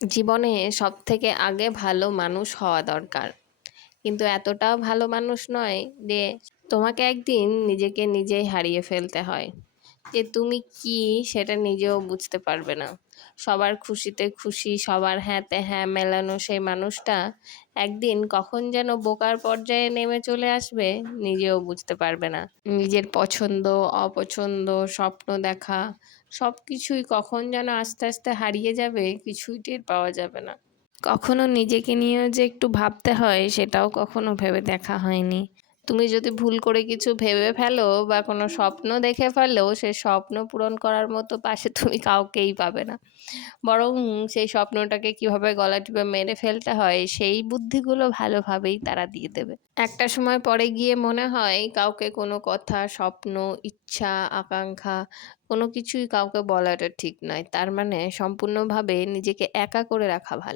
জীবনে সবথেকে আগে ভালো মানুষ হওয়া দরকার। কিন্তু এতটাও ভালো মানুষ নয় যে তোমাকে একদিন নিজেকে নিজেই হারিয়ে ফেলতে হয়। যে তুমি কি সেটা নিজেও বুঝতে পারবে না। সবার খুশিতে খুশি, সবার হ্যাঁতে হ্যাঁ মেলানো সেই মানুষটা একদিন কখন যেন বোকার পর্যায়ে নেমে চলে আসবে, নিজেও বুঝতে পারবে না। নিজের পছন্দ, অপছন্দ, স্বপ্ন দেখা সবকিছুই কখন যেন আস্তে আস্তে হারিয়ে যাবে, কিছুই টের পাওয়া যাবে না। কখনো নিজেকে নিয়েও যে একটু ভাবতে হয় সেটাও কখনো ভেবে দেখা হয়নি। তুমি যদি ভুল করে কিছু ভেবে ফেলো বা কোনো স্বপ্ন দেখে ফেলো, সে স্বপ্ন পূরণ করার মতো পাশে তুমি কাউকেই পাবে না। বরং সেই স্বপ্নটাকে কিভাবে গলা টিপে মেরে ফেলতে হয় সেই বুদ্ধিগুলো ভালোভাবেই তারা দিয়ে দেবে। একটা সময় পরে গিয়ে মনে হয় কাউকে কোনো কথা, স্বপ্ন, ইচ্ছা, আকাঙ্ক্ষা কোনো কিছুই কাউকে বলাটা ঠিক নয়। তার মানে সম্পূর্ণভাবে নিজেকে একা করে রাখা ভালো।